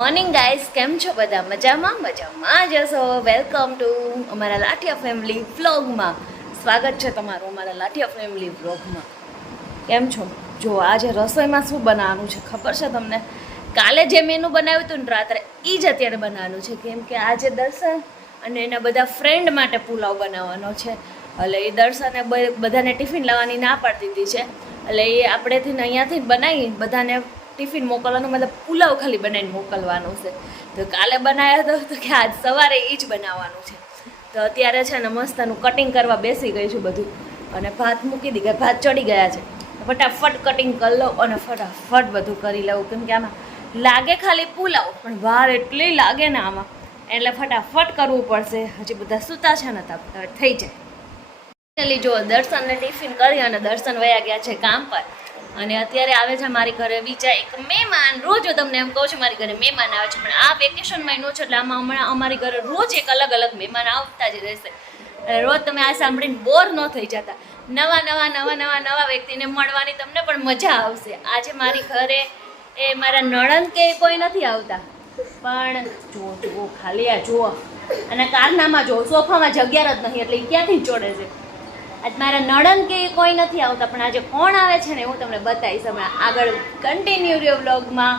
Morning guys કેમ છો બધા? મજામાં? મજામાં જશો વેલકમ ટુ અમારા લાઠિયા ફેમિલી વ્લોગમાં સ્વાગત છે તમારું અમારા લાઠિયા ફેમિલી વ્લોગમાં કેમ છો? જો આજે રસોઈમાં શું બનાવવાનું છે ખબર છે તમને? કાલે જે મેનુ બનાવ્યું હતું ને રાત્રે એ જ અત્યારે બનાવવાનું છે. કેમ કે આજે દર્શન અને એના બધા ફ્રેન્ડ માટે પુલાવ બનાવવાનો છે. એટલે એ દર્શને બધાને ટિફિન લાવવાની ના પાડી દીધી છે એટલે એ આપણેથી અહીંયાથી બનાવી બધાને ટિફિન મોકલવાનું, મતલબ પુલાવ ખાલી બનાવીને મોકલવાનું છે. તો કાલે બનાવ્યા તો તો કે આજ સવારે એ જ બનાવવાનું છે. તો અત્યારે છે ને મસ્તનું કટિંગ કરવા બેસી ગઈ છું બધું. અને ભાત મૂકી દીધા, ભાત ચડી ગયા છે. ફટાફટ કટિંગ કરી લઉં અને ફટાફટ બધું કરી લઉં. કેમ કે આમાં લાગે ખાલી પુલાવ, પણ વાર એટલી લાગે ને આમાં. એટલે ફટાફટ કરવું પડશે. હજી બધા સૂતા છે ને થઈ જાય. ફાઇનલી જો દર્શનને ટિફિન કરી અને દર્શન વયા ગયા છે કામ પર, અને અત્યારે આવે છે મારી ઘરે બીજા એક મહેમાન. રોજ હું તમને એમ કહું છું, મારી ઘરે મહેમાન આવે છે, પણ આ વેકેશન મહિનો છે, એટલે આમાં હમણાં અમારી ઘરે રોજ એક અલગ અલગ મહેમાન આવતા જ રહેશે. રોજ તમે આ સાંભળીને બોર ન થઈ જતા. નવા નવા નવા નવા નવા વ્યક્તિને મળવાની તમને પણ મજા આવશે. આજે મારી ઘરે એ મારા નણંદ કે કોઈ નથી આવતા. પણ જો જુઓ ખાલી આ જુઓ. અને કારનામાં જો સોફામાં જગ્યા જ નહીં, એટલે ક્યાંથી જોડે છે? મારા નણંદ કે કોઈ નથી આવતા, પણ આજે કોણ આવે છે ને, હું તમને બતાવીશ હમણાં. આગળ કન્ટિન્યુ રહ્યો વ્લોગમાં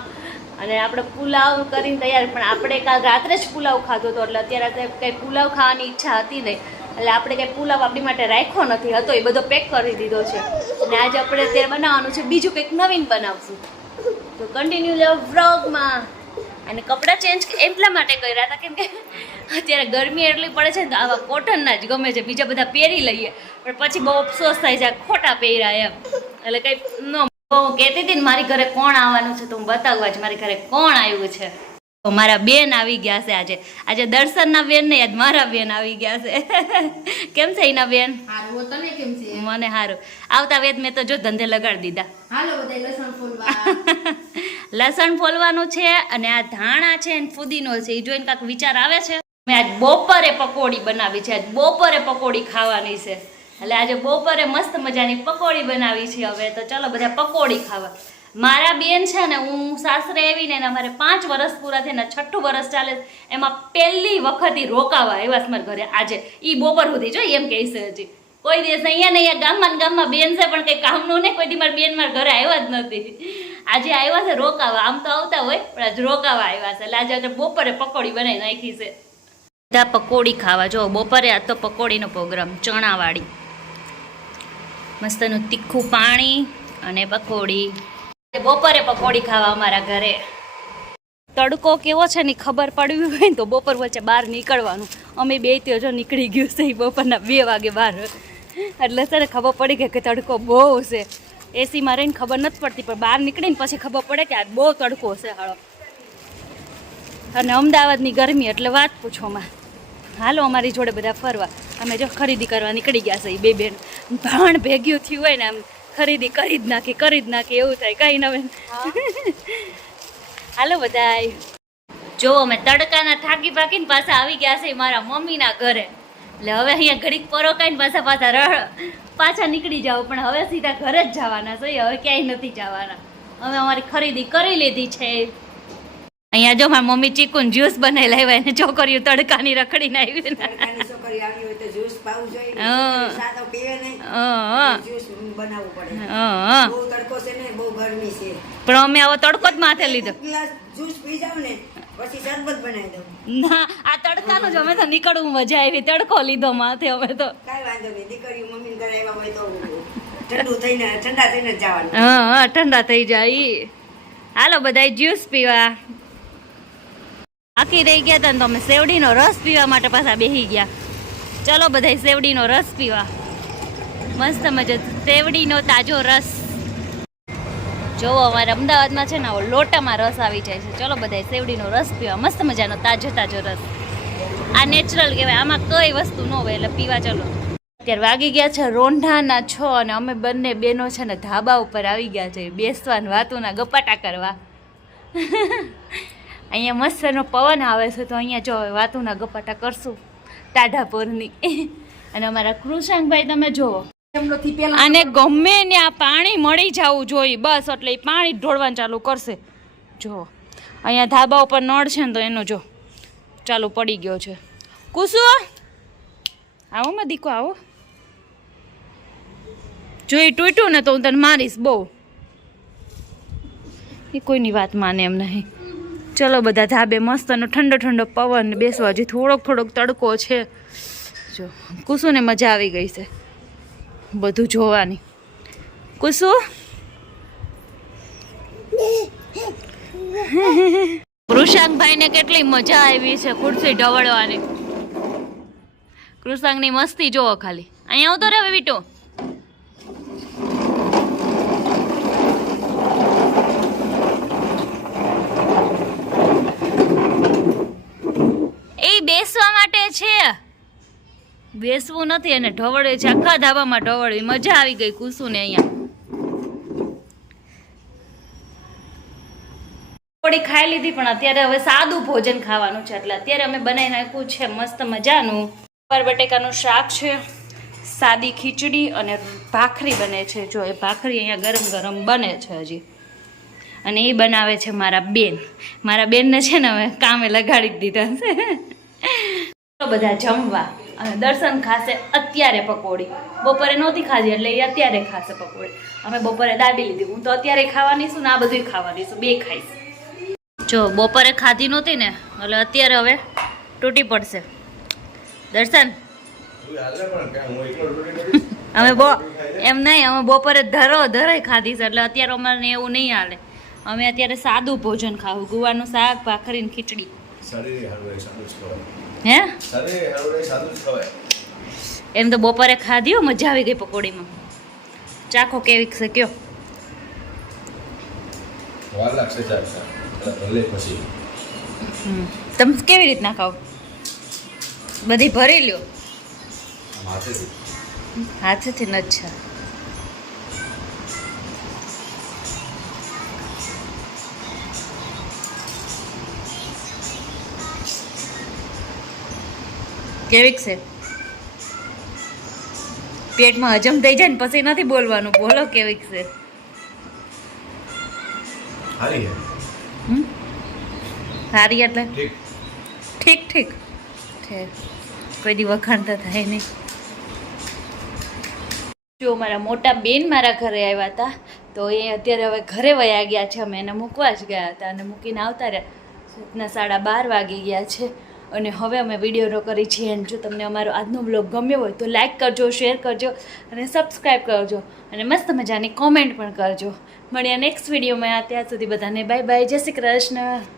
અને આપણે પુલાવ કરીને તૈયાર, પણ આપણે કાલ રાત્રે જ પુલાવ ખાધો હતો, એટલે અત્યારે કંઈ પુલાવ ખાવાની ઈચ્છા હતી નહીં. એટલે આપણે કંઈ પુલાવ આપણી માટે રાખ્યો નથી, હતો એ બધો પેક કરી દીધો છે. અને આજે આપણે અત્યારે બનાવવાનું છે, બીજું કંઈક નવીન બનાવશું. તો કન્ટિન્યુ લેવો વ્લોગમાં અને કપડાં ચેન્જ એટલા માટે કર્યા હતા, કેમ કે અત્યારે ગરમી એટલી પડે છે ને, તો આવા કોટનના જ ગમે છે, બીજા બધા પહેરી લઈએ. પણ પછી બહુ અફસોસ થાય છે ખોટા પહેર્યા એમ. એટલે કંઈ ન હું કહેતી હતી ને મારી ઘરે કોણ આવવાનું છે તો હું બતાવું આજે મારી ઘરે કોણ આવ્યું છે. તો મારા બેન આવી ગયા છે આજે. આજે દર્શનના બેન નહીં આજ મારા બેન આવી ગયા છે. કેમ છે એના બેન? તને કેમ છે? મને સારું આવતા વેદ મેં તો જો ધંધે લગાડી દીધા. હાલો લસણ ફોલવા. લસણ ફોલવાનું છે અને આ ધાણા છે અને ફુદીનો છે એ જોઈને કાંઈક વિચાર આવે છે? મેં આજ બપોરે પકોડી બનાવી છે આજ બપોરે પકોડી ખાવાની છે. એટલે આજે બપોરે મસ્ત મજાની પકોડી બનાવી છે હવે. તો ચલો બધા પકોડી ખાવા. મારા બેન છે ને, હું સાસરે આવીને ને અમારે પાંચ વર્ષ પૂરા થઈને છઠ્ઠું વર્ષ ચાલે એમાં પહેલી વખત રોકાવા એવા છે ઘરે આજે. એ બપોર સુધી જો એમ કહે છે હજી. કોઈ દિવસ અહીંયા ને અહીંયા ગામમાં ગામમાં બેન છે, પણ કંઈ કામનું નહીં કોઈ દી મારા બેન મારા ઘરે આવ્યા જ નથી. આજે આવ્યા છે રોકાવા. આમ તો આવતા હોય, પણ આજે રોકાવા આવ્યા છે. એટલે આજે બપોરે પકોડી બનાવી નાખી છે. બધા પકોડી ખાવા. જો બપોરે આજ તો પકોડીનો પ્રોગ્રામ, ચણાવાળી. મસ્તનું તીખું પાણી અને પકોડી. બપોરે પકોડી ખાવા અમારા ઘરે. તડકો કેવો છે ને ખબર પડવી હોય ને તો બપોર વચ્ચે બહાર નીકળવાનું. અમે બે ત્યો જો નીકળી ગયું છે બપોરના બે વાગે બહાર. એટલે છે ને ખબર પડી ગઈ કે તડકો બહુ છે. એસીમાં રહીને ખબર નથી પડતી, પણ બહાર નીકળીને પછી ખબર પડે કે આ બહુ તડકો છે હળો. અને અમદાવાદની ગરમી, એટલે વાત પૂછોમાં હાલો અમારી જોડે બધા ફરવા. અમે જો ખરીદી કરવા નીકળી ગયા છે બે બેન. ભાણ ભેગ્યું થયું હોય ને આમ ખરીદી કરી જ નાખી કરી જ નાખી એવું થાય કઈ નવે હાલો બધા જો અમે તડકાના થાકી પાકીને પાછા આવી ગયા છે મારા મમ્મીના ઘરે. એટલે હવે અહીંયા ઘડીક પરોકાઈને પાછા પાછા રહ પાછા નીકળી જાવ પણ હવે સીધા ઘરે જ જવાના છે હવે ક્યાંય નથી જવાના. હવે અમારી ખરીદી કરી લીધી છે. અહીંયા જો મારી મમ્મી ચીકુન જ્યુસ બનાવી લાવ્યા એને છોકરીઓ તડકાની રખડીને આવી છોકરી આવી હોય તો જ્યુસ પાવું જોઈએ. પીવે નહીં. જ્યુસ બનાવવું પડે. બહુ તડકો છે ને બહુ ગરમી છે. પણ અમે આવો તડકો જ માથે લીધો. જ્યુસ પી જાવ ને પછી શરબત બનાવી દઉં. ના આ તડકાનો જ અમે તો નીકળવું મજા આવી. તડકો લીધો માથે અમે તો. કાંઈ વાંધો નહીં દીકરીઓ મમ્મીને ઘરે આવ્યા હોય તો ઠંડુ થઈને ઠંડા થઈને જવાનું. હા હા ઠંડા થઈ જાય હાલો બધાય જ્યુસ પીવા. આખી રહી ગયા હતા ને તો અમે સેવડીનો રસ પીવા માટે પાછા બેસી ગયા. ચલો બધાય સેવડીનો રસ પીવા. મસ્ત મજા. સેવડીનો તાજો રસ. જોવો અમારે અમદાવાદમાં છે ને આવો લોટામાં રસ આવી જાય છે. ચલો બધાય સેવડીનો રસ પીવા. મસ્ત મજાનો તાજો તાજો રસ. આ નેચરલ કહેવાય. આમાં કઈ વસ્તુ ન હોય એટલે પીવા ચલો. અત્યારે વાગી ગયા છે રોંઢાના છ અને અમે બંને બેનો છે ને ધાબા ઉપર આવી ગયા છે બેસવાના વાતોના ગપાટા કરવા. અહીંયા મસ્તનો પવન આવે છે તો અહીંયા જો વાતોના ગપાટા કરશું ટાઢાપુરની. અને અમારા કૃષાંકભાઈ તમે જુઓ. અને ગમે આ પાણી મળી જવું જોઈએ, બસ એટલે એ પાણી ઢોળવાનું ચાલુ કરશે. જો, અહીંયા ધાબા ઉપર નળ છે ને તો એનો જો ચાલુ પડી ગયો છે. કુસુ, આવો માં દીકો, આવો. જો એ તૂટ્યું ને તો હું તને મારીશ બહુ. એ કોઈની વાત માને એમ નહીં. ચલો બધા ધાબે મસ્ત અને ઠંડો ઠંડો પવન બેસવા હજી થોડોક થોડોક તડકો છે. જો, કુસુને મજા આવી ગઈ છે. બધું જોવાની. કુસુ? કૃષાંકભાઈને કેટલી મજા આવી છે ખુરશી ઢવળવાની. કૃષાંકની મસ્તી જોવો ખાલી. અહીંયા આવતો રહે વીટો એ બેસવા માટે છે બેસવું નથી અને ઢવળે છે. આખા ધાબામાં ઢવળવી મજા આવી ગઈ કુસુને અહીંયા. થોડી ખાઈ લીધી, પણ અત્યારે હવે સાદું ભોજન ખાવાનું છે. એટલે અત્યારે અમે બનાવી નાખ્યું છે મસ્ત મજાનું. પર બટેકાનું શાક છે, સાદી ખીચડી અને ભાખરી બને છે. જો એ ભાખરી અહીંયા ગરમ ગરમ બને છે હજી. અને એ બનાવે છે મારા બેન. મારા બેનને છે ને હવે કામે લગાડી દીધા છે. બધા જમવા. અને દર્શન ખાશે અત્યારે પકોડી. બપોરે નહોતી ખાધી એટલે એ અત્યારે ખાશે પકોડી. અમે બપોરે દાબી લીધી. હું તો અત્યારે ખાવાની છું ને આ બધું ખાવાની છું. બે ખાઈશ. જો બપોરે ખાધી નહોતી ને એટલે અત્યારે હવે તૂટી પડશે. દર્શન? અમે બો એમ નહીં અમે બપોરે ધરો ધરાઈ ખાધી છે એટલે અત્યારે અમારે એવું નહીં હાલે. અમે અત્યારે સાદું ભોજન ખાવું ગુવાનું શાક ભાખરીને ખીચડી. હે. એમ તો બપોરે ખાધી મજા આવી ગઈ પકોડીમાં. ચાખો કેવી છે કયો? વાર લાગશે ભલે પછી. હમ. તમે કેવી રીતના ખાઓ? બધી ભરી લ્યો હાથેથી. હાથેથી ન અચ્છા કેવીક છે? પેટમાં હજમ થઈ જાય ને પછી નથી બોલવાનું. બોલો કેવીક છે? સારી એટલે? ઠીક. ઠીક ઠીક. કોઈ દી વખાણ તો થાય નહીં. જો મારા મોટા બેન મારા ઘરે આવ્યા હતા તો એ અત્યારે હવે ઘરે વયા ગયા છે. અમે એને મૂકવા જ ગયા હતા અને મૂકીને આવતા રહ્યા. રાતના સાડા બાર વાગી ગયા છે. અને હવે અમે વીડિયો કરી છીએ. અને જો તમને અમારો આજનો બ્લોગ ગમ્યો હોય તો લાઇક કરજો શેર કરજો અને સબસ્ક્રાઈબ કરજો. અને મસ્ત મજાની કોમેન્ટ પણ કરજો. મળ્યા નેક્સ્ટ વિડીયોમાં ત્યાં સુધી બધાને બાય બાય જય શ્રી કૃષ્ણ.